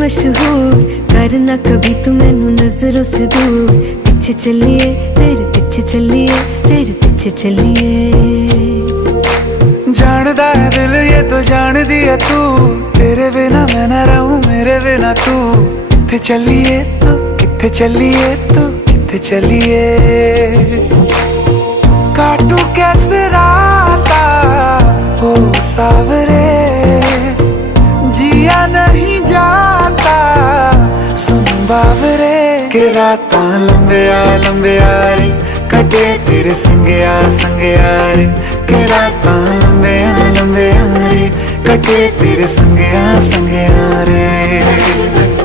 मशहूर, करना कभी तू मैनू नजरों से दूर। पीछे चलिए तेरे पीछे चलिए, तेरे पीछे चलिए। जानदा है दिल ये तो जान दिया तू, तेरे बिना मैं ना रहूं मेरे बिना तू। किथे चलिए तू, किथे चलिए तू, किथे चलिए। काटू कैसे राता हो सावरे, जिया नहीं जाता सुन बावरे। के रातां लंबिया लंबिया रे, कटे तेरे संगया संगया रे। के रातां लंबिया लंबिया रे, कटे तेरे संगया संगया रे।